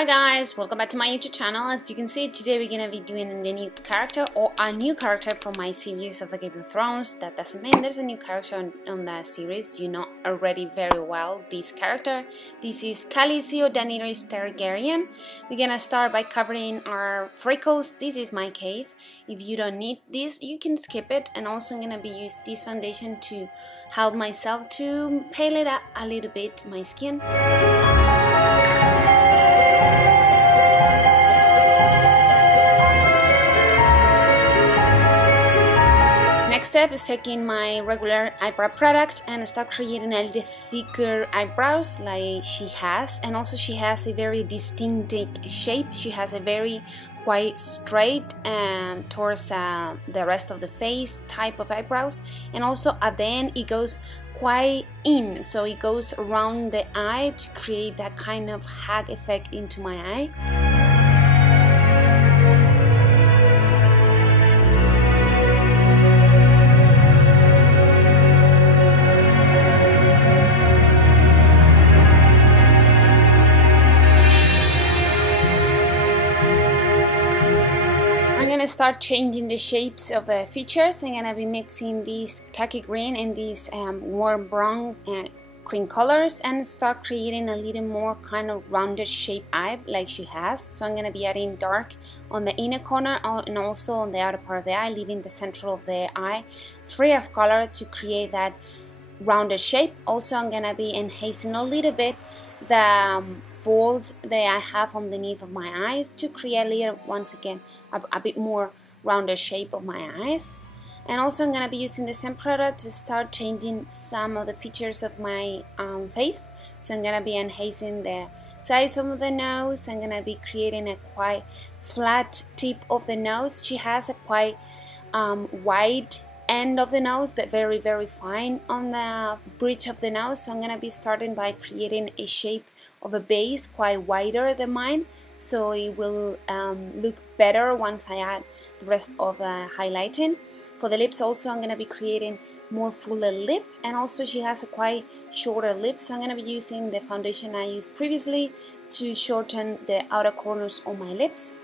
Hi guys, welcome back to my YouTube channel. As you can see, today we're gonna be doing the new character or a new character from my series of the Game of Thrones. That doesn't mean there's a new character on that series. You know already very well this character. This is Khaleesi or Daenerys Targaryan. We're gonna start by covering our freckles. This is my case. If you don't need this, you can skip it. And also I'm gonna be using this foundation to help myself to pale it up a little bit, my skin. Next step is taking my regular eyebrow product and start creating a little thicker eyebrows like she has, and also she has a very distinctive shape. She has a very quite straight and towards the rest of the face type of eyebrows, and also at the end it goes quite in, so it goes around the eye to create that kind of hag effect into my eye. Start changing the shapes of the features. I'm gonna be mixing these khaki green and these warm brown cream colors and start creating a little more kind of rounded shape eye like she has. So I'm gonna be adding dark on the inner corner and also on the outer part of the eye, leaving the center of the eye free of color to create that rounded shape. Also I'm gonna be enhancing a little bit the fold that I have underneath of my eyes to create a little, once again, a bit more rounded shape of my eyes. And also I'm going to be using the same product to start changing some of the features of my face. So I'm going to be enhancing the size of the nose. I'm going to be creating a quite flat tip of the nose. She has a quite wide end of the nose, but very fine on the bridge of the nose. So I'm going to be starting by creating a shape of a base quite wider than mine, so it will look better once I add the rest of the highlighting. For the lips also I'm going to be creating more fuller lip, and also she has a quite shorter lip, so I'm going to be using the foundation I used previously to shorten the outer corners of my lips.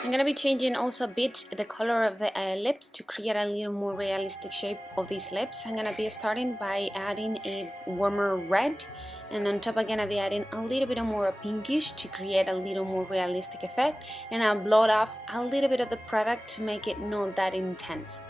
I'm going to be changing also a bit the color of the lips to create a little more realistic shape of these lips. I'm going to be starting by adding a warmer red, and on top I'm going to be adding a little bit more pinkish to create a little more realistic effect, and I'll blot off a little bit of the product to make it not that intense.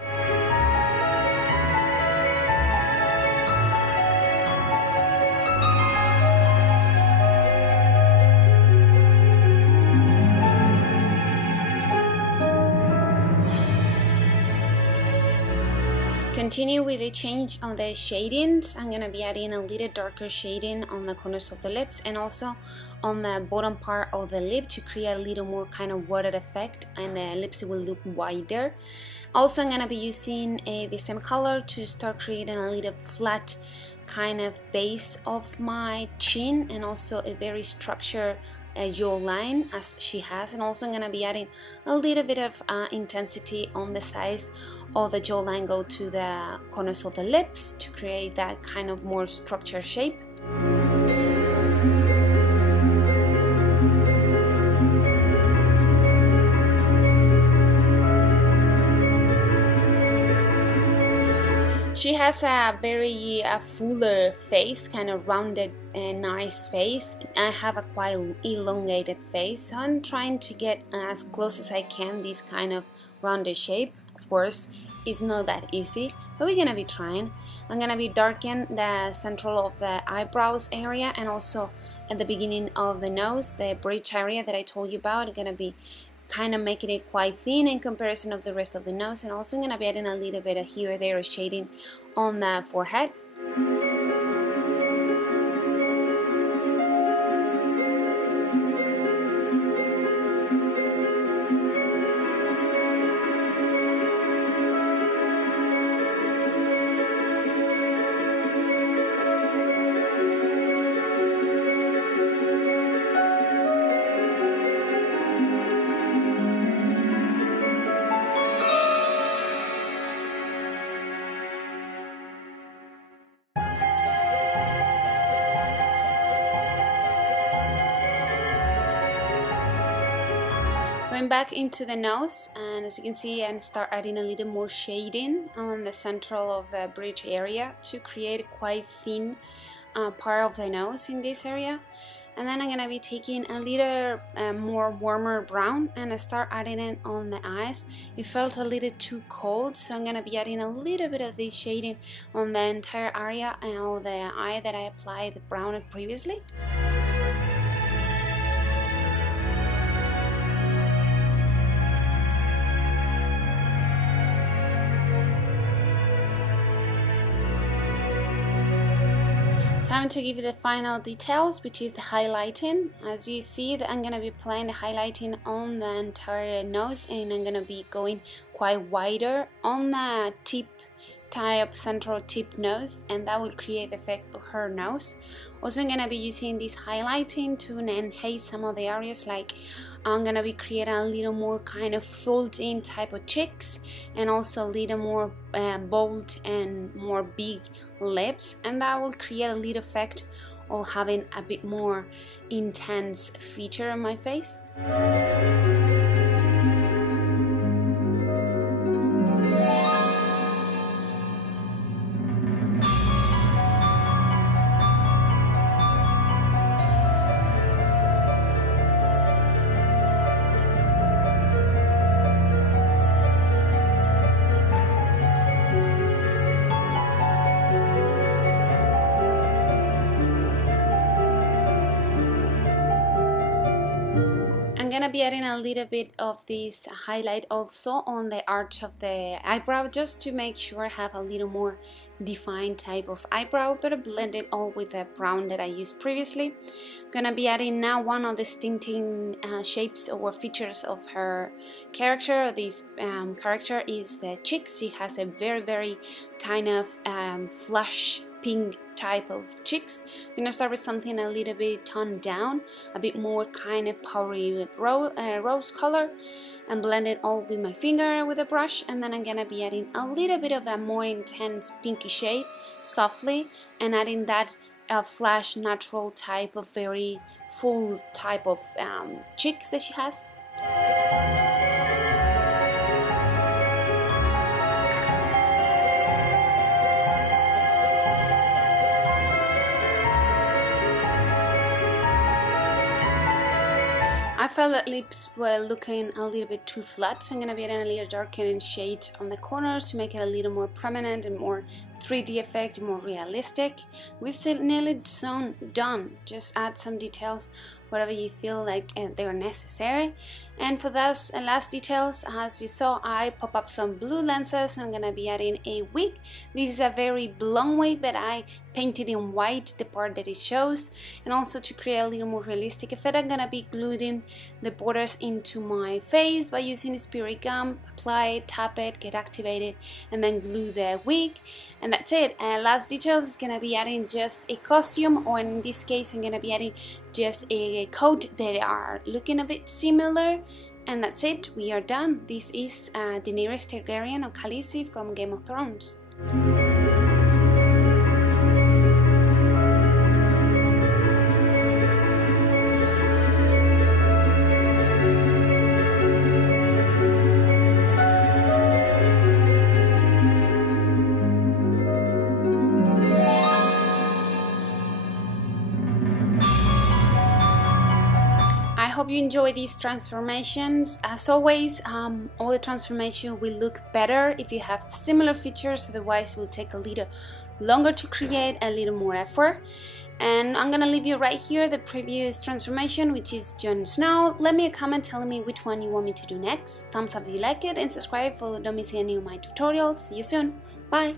Continue with the change on the shadings. I'm going to be adding a little darker shading on the corners of the lips and also on the bottom part of the lip to create a little more kind of watered effect, and the lips will look wider. Also I'm going to be using the same color to start creating a little flat kind of base of my chin, and also a very structured jawline as she has. And also I'm going to be adding a little bit of intensity on the sides of the jawline, go to the corners of the lips to create that kind of more structured shape. She has a very fuller face, kind of rounded and nice face. I have a quite elongated face, so I'm trying to get as close as I can this kind of rounded shape. Of course, it's not that easy, but we're gonna be trying. I'm gonna be darkening the central of the eyebrows area, and also at the beginning of the nose, the bridge area that I told you about. I'm gonna be kind of making it quite thin in comparison of the rest of the nose, and also I'm going to be adding a little bit of here or there shading on the forehead. Going back into the nose, and as you can see, and start adding a little more shading on the central of the bridge area to create a quite thin part of the nose in this area. And then I'm gonna be taking a little more warmer brown and I start adding it on the eyes. It felt a little too cold, so I'm gonna be adding a little bit of this shading on the entire area and on the eye that I applied the brown previously. Time to give you the final details, which is the highlighting. As you see, I'm going to be applying the highlighting on the entire nose, and I'm going to be going quite wider on the tip type central tip nose, and that will create the effect of her nose. Also, I'm going to be using this highlighting to enhance some of the areas, like I'm going to be creating a little more kind of fold in type of cheeks, and also a little more bold and more big lips, and that will create a little effect of having a bit more intense feature on my face. I'm gonna be adding a little bit of this highlight also on the arch of the eyebrow, just to make sure I have a little more defined type of eyebrow, but blend it all with the brown that I used previously. I'm gonna be adding now one of the distinctive shapes or features of her character. This character is the cheeks. She has a very kind of flush pink type of cheeks. I'm gonna start with something a little bit toned down, a bit more kind of powdery rose color, and blend it all with my finger with a brush. And then I'm gonna be adding a little bit of a more intense pinky shade softly, and adding that flash natural type of very full type of cheeks that she has. I felt that lips were looking a little bit too flat, so I'm going to be adding a little darkening shade on the corners to make it a little more prominent and more 3D effect, more realistic. We're still nearly done. Just add some details wherever you feel like they're necessary. And for those last details, as you saw, I pop up some blue lenses. I'm gonna be adding a wig. This is a very blonde wig, but I painted in white the part that it shows. And also to create a little more realistic effect, I'm gonna be gluing the borders into my face by using a spirit gum. Apply it, tap it, get activated, and then glue the wig. And that's it. Last details is gonna be adding just a costume, or in this case I'm gonna be adding just a coat that are looking a bit similar. And that's it, we are done. This is Daenerys Targaryen the Khaleesi from Game of Thrones. I hope you enjoy these transformations. As always, all the transformation will look better if you have similar features, otherwise it will take a little longer to create, a little more effort. And I'm gonna leave you right here the previous transformation, which is Jon Snow. Let me a comment telling me which one you want me to do next. Thumbs up if you like it, and subscribe so don't miss any of my tutorials. See you soon. Bye!